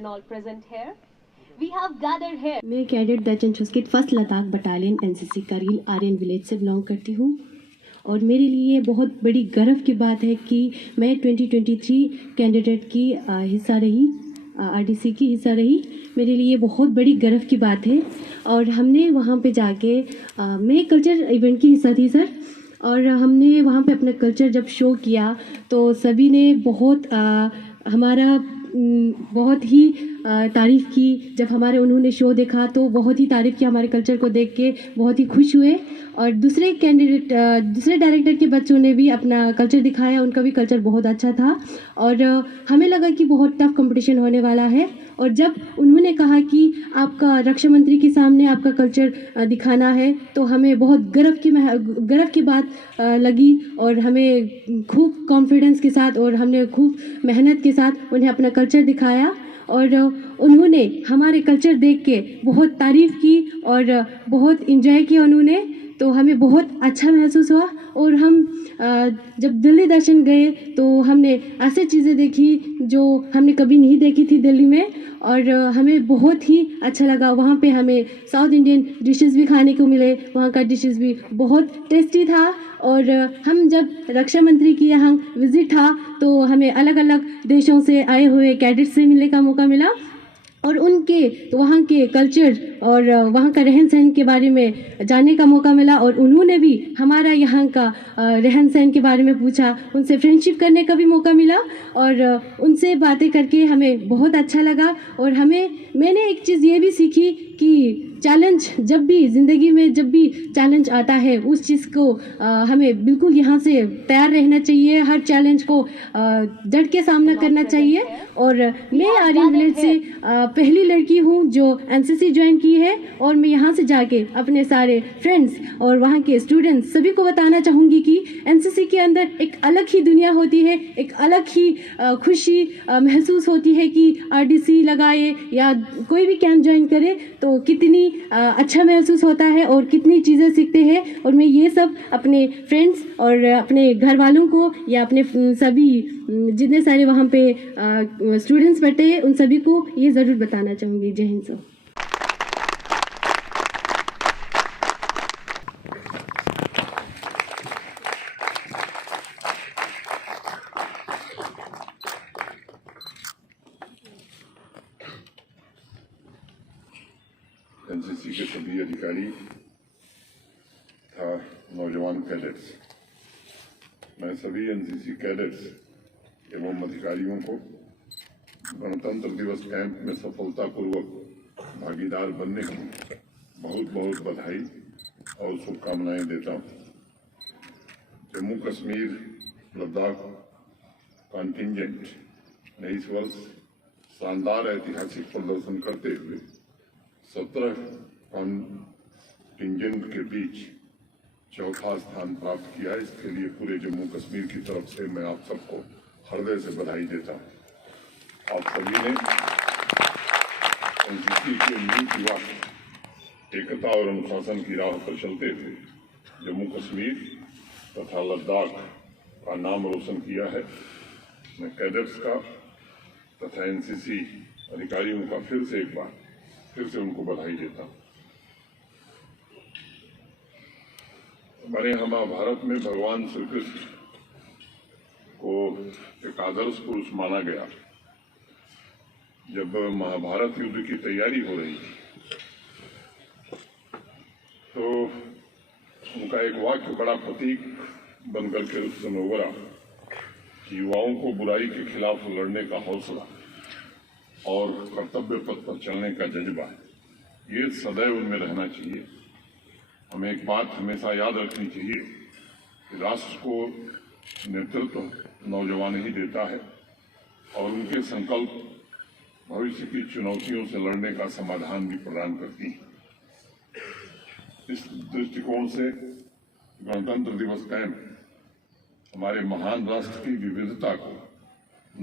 and all present here. We have gathered here. मैं cadet Darjan Chuskit first Ladakh battalion NCC Kargil Aryan village से belong करती हूँ और मेरे लिए बहुत बड़ी गर्व की बात है कि मैं 2023 कैंडिडेट की हिस्सा रही, आरडीसी की हिस्सा रही। मेरे लिए बहुत बड़ी गर्व की बात है और हमने वहाँ पे जाके मैं कल्चर इवेंट की हिस्सा थी सर, और हमने वहाँ पे अपना कल्चर जब शो किया तो सभी ने हमारा बहुत ही तारीफ़ की। जब उन्होंने शो देखा तो बहुत ही तारीफ़ की, हमारे कल्चर को देख के बहुत ही खुश हुए। और दूसरे डायरेक्टर के बच्चों ने भी अपना कल्चर दिखाया, उनका भी कल्चर बहुत अच्छा था और हमें लगा कि बहुत टफ कंपटीशन होने वाला है। और जब उन्होंने कहा कि आपका रक्षा मंत्री के सामने आपका कल्चर दिखाना है तो हमें बहुत गर्व की बात लगी और हमें खूब कॉन्फिडेंस के साथ और हमने खूब मेहनत के साथ उन्हें अपना कल्चर दिखाया और उन्होंने हमारे कल्चर देख के बहुत तारीफ़ की और बहुत इंजॉय किया उन्होंने, तो हमें बहुत अच्छा महसूस हुआ। और हम जब दिल्ली दर्शन गए तो हमने ऐसे चीज़ें देखी जो हमने कभी नहीं देखी थी दिल्ली में और हमें बहुत ही अच्छा लगा। वहाँ पे हमें साउथ इंडियन डिशेस भी खाने को मिले, वहाँ का डिशेस भी बहुत टेस्टी था। और हम जब रक्षा मंत्री की यहाँ विज़िट था तो हमें अलग अलग देशों से आए हुए कैडेट से मिलने का मौका मिला और वहाँ के कल्चर और वहाँ का रहन सहन के बारे में जानने का मौका मिला और उन्होंने भी हमारा यहाँ का रहन सहन के बारे में पूछा, उनसे फ्रेंडशिप करने का भी मौका मिला और उनसे बातें करके हमें बहुत अच्छा लगा। और मैंने एक चीज़ ये भी सीखी कि चैलेंज जब भी ज़िंदगी में जब भी चैलेंज आता है उस चीज़ को हमें बिल्कुल यहाँ से तैयार रहना चाहिए, हर चैलेंज को डट के सामना करना चाहिए। और मैं आर्यन विलेज से पहली लड़की हूँ जो एनसीसी ज्वाइन की है और मैं यहाँ से जाके अपने सारे फ्रेंड्स और वहाँ के स्टूडेंट्स सभी को बताना चाहूँगी कि एनसीसी के अंदर एक अलग ही दुनिया होती है, एक अलग ही खुशी महसूस होती है कि आरडीसी लगाए या कोई भी कैंप ज्वाइन करे तो कितनी अच्छा महसूस होता है और कितनी चीज़ें सीखते हैं। और मैं ये सब अपने फ्रेंड्स और अपने घर वालों को या अपने सभी जितने सारे वहाँ पे स्टूडेंट्स बैठे हैं उन सभी को ये ज़रूर बताना चाहूँगी। जय हिंद सर। एनसीसी के सभी अधिकारी तथा नौजवान कैडेट्स, मैं सभी एनसीसी कैडेट्स एवं अधिकारियों को गणतंत्र दिवस कैंप में सफलतापूर्वक भागीदार बनने की बहुत बहुत बधाई और शुभकामनाएं देता हूँ। जम्मू कश्मीर लद्दाख कॉन्टिंजेंट ने इस वर्ष शानदार ऐतिहासिक प्रदर्शन करते हुए 17 कॉन्टिंजेंट के बीच चौथा स्थान प्राप्त किया। इसके लिए पूरे जम्मू कश्मीर की तरफ से मैं आप सबको हृदय से बधाई देता हूँ। आप सभी ने एनसीसी के नीति युवा एकता और अनुशासन की राह पर चलते हुए जम्मू कश्मीर तथा लद्दाख का नाम रोशन किया है। मैं कैडेट्स का तथा एनसीसी अधिकारियों का फिर से उनको बधाई देता हूँ। हमारे यहाँ महाभारत में भगवान श्री कृष्ण को एक आदर्श पुरुष माना गया। जब महाभारत युद्ध की तैयारी हो रही थी तो उनका एक वाक्य बड़ा प्रतीक बनकर के उस समय उभरा कि युवाओं को बुराई के खिलाफ लड़ने का हौसला और कर्तव्य पथ पर चलने का जज्बा ये सदैव उनमें रहना चाहिए। हमें एक बात हमेशा याद रखनी चाहिए कि राष्ट्र को नेतृत्व नौजवान ही देता है और उनके संकल्प भविष्य की चुनौतियों से लड़ने का समाधान भी प्रदान करती हैं। इस दृष्टिकोण से गणतंत्र दिवस कैंप हमारे महान राष्ट्र की विविधता को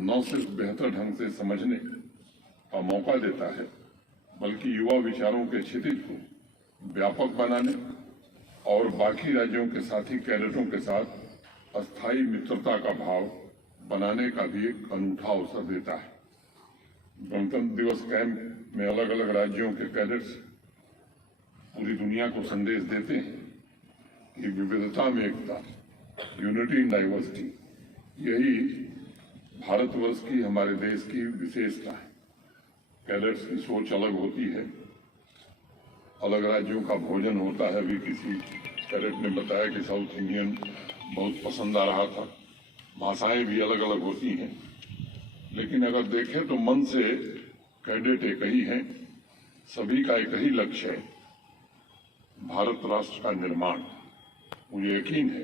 न सिर्फ बेहतर ढंग से समझने का मौका देता है बल्कि युवा विचारों के क्षितिज को व्यापक बनाने और बाकी राज्यों के साथी कैडेटों के साथ अस्थायी मित्रता का भाव बनाने का भी एक अनूठा अवसर देता है। गणतंत्र दिवस कैंप में अलग अलग राज्यों के कैडेट्स पूरी दुनिया को संदेश देते हैं कि विविधता में एकता, यूनिटी इन डाइवर्सिटी, यही भारतवर्ष की, हमारे देश की विशेषता है। कैडेट्स की सोच अलग होती है, अलग राज्यों का भोजन होता है। भी किसी कैडेट ने बताया कि साउथ इंडियन बहुत पसंद आ रहा था। भाषाएं भी अलग अलग होती हैं, लेकिन अगर देखें तो मन से कैडेट एक ही हैं। सभी का एक ही लक्ष्य है, भारत राष्ट्र का निर्माण। मुझे यकीन है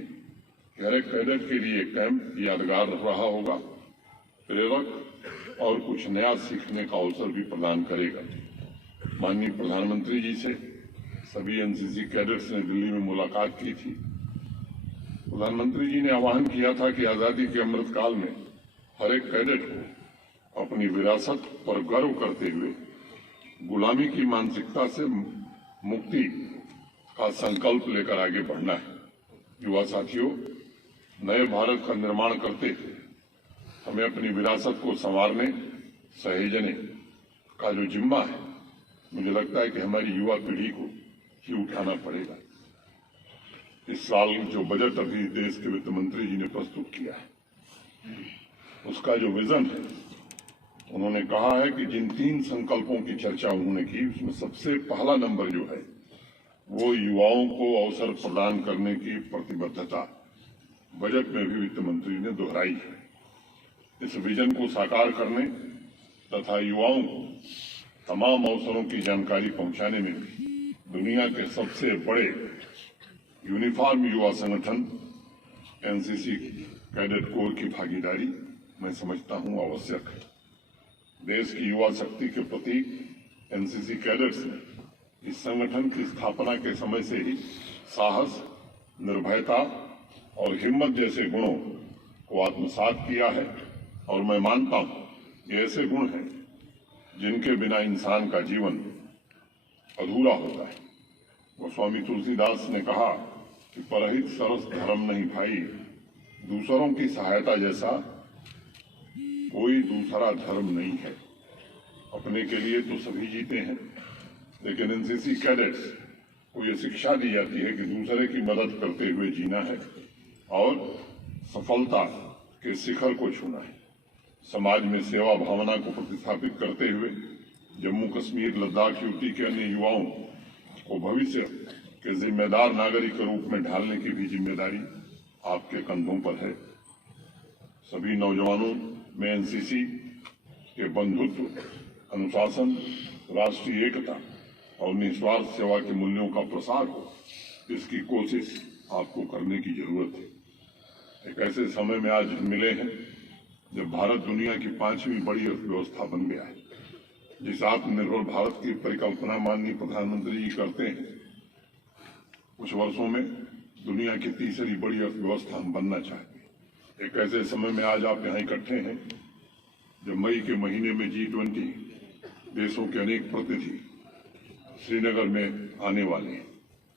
कि हर एक कैडेट के लिए कैंप यादगार रहा होगा, प्रेरक और कुछ नया सीखने का अवसर भी प्रदान करेगा। माननीय प्रधानमंत्री जी से सभी एनसीसी कैडेट्स ने दिल्ली में मुलाकात की थी। प्रधानमंत्री जी ने आह्वान किया था कि आजादी के अमृत काल में हर एक कैडेट को अपनी विरासत पर गर्व करते हुए गुलामी की मानसिकता से मुक्ति का संकल्प लेकर आगे बढ़ना है। युवा साथियों, नए भारत का निर्माण करते हुए हमें अपनी विरासत को संवारने, सहेजने का जो जिम्मा है, मुझे लगता है कि हमारी युवा पीढ़ी को ही उठाना पड़ेगा। इस साल जो बजट अभी देश के वित्त मंत्री जी ने प्रस्तुत किया है, उसका जो विजन है, उन्होंने कहा है कि जिन 3 संकल्पों की चर्चा उन्होंने की, उसमें सबसे पहला नंबर जो है वो युवाओं को अवसर प्रदान करने की प्रतिबद्धता बजट में भी वित्त मंत्री ने दोहराई है। इस विजन को साकार करने तथा युवाओं को तमाम अवसरों की जानकारी पहुंचाने में भी दुनिया के सबसे बड़े यूनिफॉर्म युवा संगठन एनसीसी कैडेट कोर की भागीदारी मैं समझता हूं आवश्यक है। देश की युवा शक्ति के प्रतीक एनसीसी कैडेट्स ने इस संगठन की स्थापना के समय से ही साहस, निर्भयता और हिम्मत जैसे गुणों को आत्मसात किया है, और मैं मानता हूं ये ऐसे गुण हैं जिनके बिना इंसान का जीवन अधूरा होता है। गोस्वामी तुलसीदास ने कहा कि परहित सरस धर्म नहीं भाई, दूसरों की सहायता जैसा कोई दूसरा धर्म नहीं है। अपने के लिए तो सभी जीते हैं, लेकिन एनसीसी कैडेट्स को यह शिक्षा दी जाती है कि दूसरे की मदद करते हुए जीना है और सफलता के शिखर को छूना है। समाज में सेवा भावना को प्रतिस्थापित करते हुए जम्मू कश्मीर, लद्दाख, यूपी के अन्य युवाओं को भविष्य के जिम्मेदार नागरिक के रूप में ढालने की भी जिम्मेदारी आपके कंधों पर है। सभी नौजवानों में एनसीसी के बंधुत्व, अनुशासन, राष्ट्रीय एकता और निस्वार्थ सेवा के मूल्यों का प्रसार हो, इसकी कोशिश आपको करने की जरूरत है। एक ऐसे समय में आज मिले हैं जब भारत दुनिया की 5वीं बड़ी अर्थव्यवस्था बन गया है। जिस आत्मनिर्भर भारत की परिकल्पना माननीय प्रधानमंत्री जी करते हैं, कुछ वर्षों में दुनिया की 3री बड़ी अर्थव्यवस्था हम बनना चाहते हैं। एक ऐसे समय में आज आप यहाँ इकट्ठे हैं जब मई के महीने में G20 देशों के अनेक प्रतिनिधि श्रीनगर में आने वाले हैं।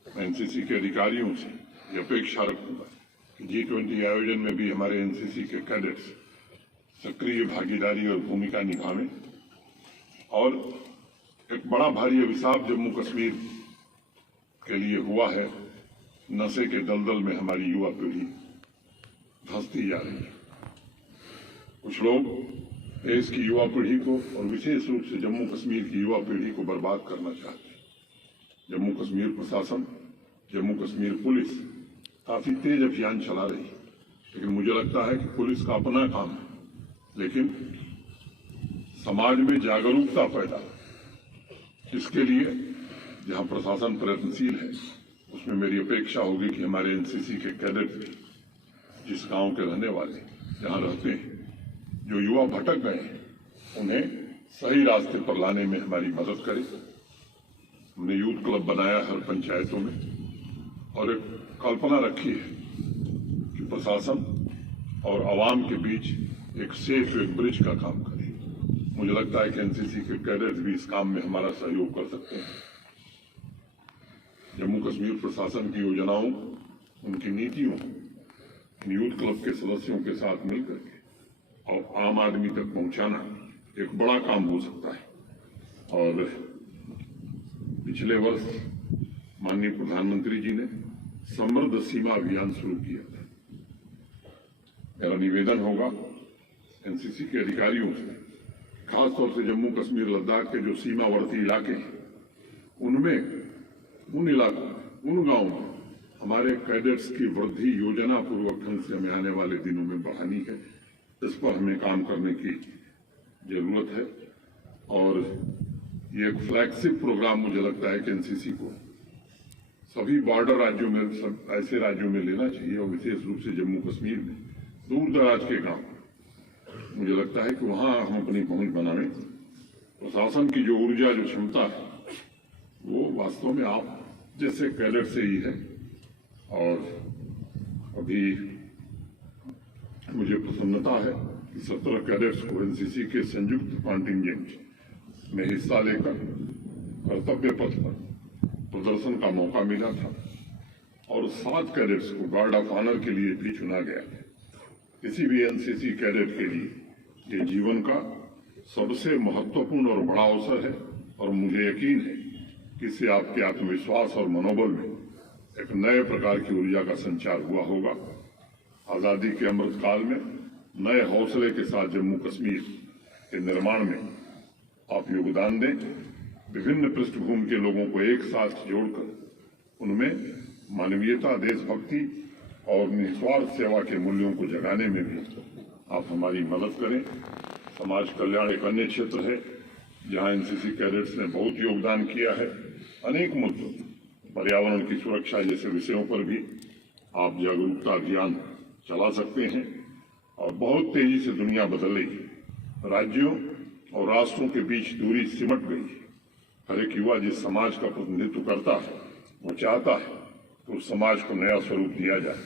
मैं एनसीसी के अधिकारियों से ये अपेक्षा रखूंगा कि G20 आयोजन में भी हमारे एनसीसी के कैडेट्स सक्रिय भागीदारी और भूमिका निभावें। और एक बड़ा भारी अभिशाप जम्मू कश्मीर के लिए हुआ है, नशे के दलदल में हमारी युवा पीढ़ी धंसती जा रही है। कुछ लोग देश की युवा पीढ़ी को और विशेष रूप से जम्मू कश्मीर की युवा पीढ़ी को बर्बाद करना चाहते हैं। जम्मू कश्मीर प्रशासन, जम्मू कश्मीर पुलिस काफी तेज अभियान चला रही है, लेकिन मुझे लगता है कि पुलिस का अपना काम है, लेकिन समाज में जागरूकता पैदा, इसके लिए जहां प्रशासन प्रयत्नशील है, उसमें मेरी अपेक्षा होगी कि हमारे एनसीसी के कैडेट भी जिस गांव के रहने वाले जहां रहते हैं, जो युवा भटक गए हैं, उन्हें सही रास्ते पर लाने में हमारी मदद करें। हमने यूथ क्लब बनाया हर पंचायतों में और एक कल्पना रखी है कि प्रशासन और आवाम के बीच एक सेफ, एक ब्रिज का काम करें। मुझे लगता है कि एनसीसी के कैडेट्स भी इस काम में हमारा सहयोग कर सकते हैं। जम्मू कश्मीर प्रशासन की योजनाओं, उनकी नीतियों यूथ क्लब के सदस्यों के साथ मिलकर के और आम आदमी तक पहुंचाना एक बड़ा काम हो सकता है। और पिछले वर्ष माननीय प्रधानमंत्री जी ने समृद्ध सीमा अभियान शुरू किया था। मेरा निवेदन होगा एनसीसी के अधिकारियों से, खासतौर से जम्मू कश्मीर लद्दाख के जो सीमावर्ती इलाके हैं, उनमें, उन इलाकों में, उन गांवों में हमारे कैडेट्स की वृद्धि योजना पूर्वक ढंग से हमें आने वाले दिनों में बढ़ानी है। इस पर हमें काम करने की जरूरत है। और ये एक फ्लैगशिप प्रोग्राम मुझे लगता है कि एनसीसी को सभी बॉर्डर राज्यों में, सब ऐसे राज्यों में लेना चाहिए, और विशेष रूप से जम्मू कश्मीर में दूर दराज के गांव, मुझे लगता है कि वहां हम अपनी पहुंच बनाएं। प्रशासन की जो ऊर्जा, जो क्षमता है, वो वास्तव में आप जैसे कैडेट से ही है। और अभी मुझे प्रसन्नता है कि 17 कैडेट्स को एनसीसी के संयुक्त कॉन्टिंजेंट में हिस्सा लेकर कर्तव्य पथ पर प्रदर्शन का मौका मिला था, और 7 कैडेट्स को गार्ड ऑफ ऑनर के लिए भी चुना गया। किसी भी एनसीसी कैडेट के लिए ये जीवन का सबसे महत्वपूर्ण और बड़ा अवसर है, और मुझे यकीन है कि इससे आपके आत्मविश्वास और मनोबल में एक नए प्रकार की ऊर्जा का संचार हुआ होगा। आजादी के अमृत काल में नए हौसले के साथ जम्मू कश्मीर के निर्माण में आप योगदान दें। विभिन्न पृष्ठभूमि के लोगों को एक साथ जोड़कर उनमें मानवीयता, देशभक्ति और निस्वार्थ सेवा के मूल्यों को जगाने में भी आप हमारी मदद करें। समाज कल्याण एक अन्य क्षेत्र है जहां एनसीसी कैडेट्स ने बहुत योगदान किया है। अनेक मुद्दों, पर्यावरण की सुरक्षा जैसे विषयों पर भी आप जागरूकता अभियान चला सकते हैं। और बहुत तेजी से दुनिया बदल रही है, राज्यों और राष्ट्रों के बीच दूरी सिमट गई है। हर एक युवा जिस समाज का प्रतिनिधित्व करता है, वो चाहता है कि उस समाज को नया स्वरूप दिया जाए।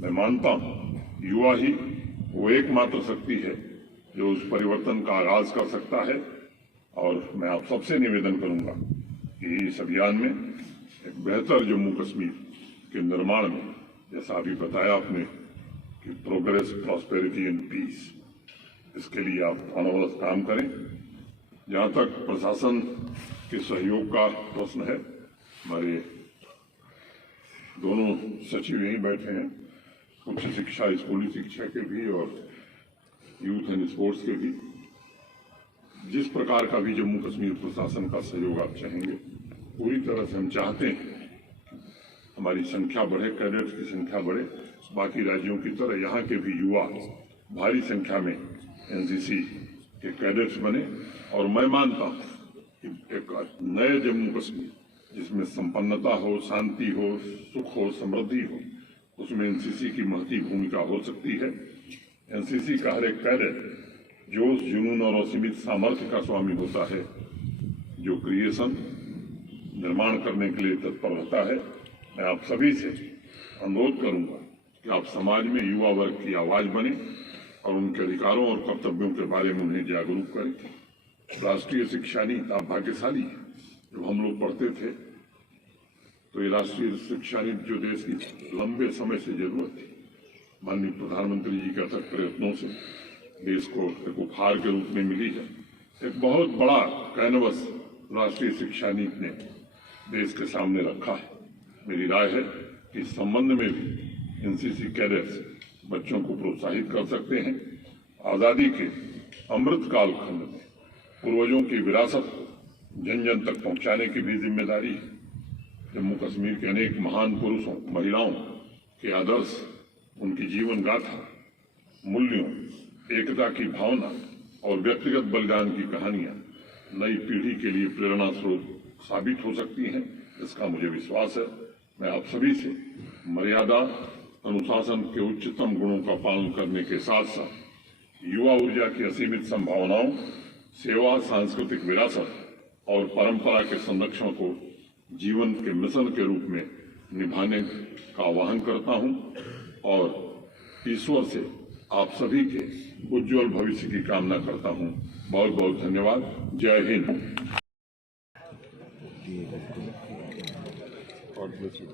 मैं मानता हूं युवा ही वो एकमात्र शक्ति है जो उस परिवर्तन का आगाज कर सकता है। और मैं आप सबसे निवेदन करूंगा कि इस अभियान में एक बेहतर जम्मू कश्मीर के निर्माण में, जैसा अभी बताया आपने कि प्रोग्रेस, प्रॉस्पेरिटी एंड पीस, इसके लिए आप अनवरत काम करें। जहां तक प्रशासन के सहयोग का प्रश्न है, हमारे दोनों सचिव यहीं बैठे हैं, उच्च शिक्षा, स्कूली शिक्षा के भी और यूथ एंड स्पोर्ट्स के भी। जिस प्रकार का भी जम्मू कश्मीर प्रशासन का सहयोग आप चाहेंगे, पूरी तरह से हम चाहते हैं हमारी संख्या बढ़े, कैडेट्स की संख्या बढ़े, बाकी राज्यों की तरह यहाँ के भी युवा भारी संख्या में एनसीसी के कैडेट्स बने। और मैं मानता हूँ कि एक नए जम्मू कश्मीर जिसमें संपन्नता हो, शांति हो, सुख हो, समृद्धि हो, उसमें एनसीसी की महती भूमिका हो सकती है। एनसीसी का हर एक कैडेट जोश, जुनून और असीमित सामर्थ्य का स्वामी होता है, जो क्रिएशन, निर्माण करने के लिए तत्पर रहता है। मैं आप सभी से अनुरोध करूंगा कि आप समाज में युवा वर्ग की आवाज बने और उनके अधिकारों और कर्तव्यों के बारे में उन्हें जागरूक करें। राष्ट्रीय शिक्षा नीति, आप भाग्यशाली हैं। जब हम लोग पढ़ते थे तो ये राष्ट्रीय शिक्षा नीति जो देश की लंबे समय से जरूरत थी, माननीय प्रधानमंत्री जी के अथक प्रयत्नों से देश को एक उपहार के रूप में मिली है। एक बहुत बड़ा कैनवस राष्ट्रीय शिक्षा नीति ने देश के सामने रखा है। मेरी राय है कि इस संबंध में भी एनसीसी कैडेट्स बच्चों को प्रोत्साहित कर सकते हैं। आजादी के अमृत काल खंड में पूर्वजों की विरासत जन जन तक पहुंचाने की भी जिम्मेदारी है। जम्मू कश्मीर के अनेक महान पुरुषों, महिलाओं के आदर्श, उनकी जीवन गाथा, मूल्यों, एकता की भावना और व्यक्तिगत बलिदान की कहानियां नई पीढ़ी के लिए प्रेरणा स्रोत साबित हो सकती हैं। इसका मुझे विश्वास है। मैं आप सभी से मर्यादा, अनुशासन के उच्चतम गुणों का पालन करने के साथ साथ युवा ऊर्जा की असीमित संभावनाओं, सेवा, सांस्कृतिक विरासत और परंपरा के संरक्षण को जीवन के मिशन के रूप में निभाने का आह्वान करता हूं और ईश्वर से आप सभी के उज्जवल भविष्य की कामना करता हूं। बहुत बहुत धन्यवाद। जय हिंद। God bless you.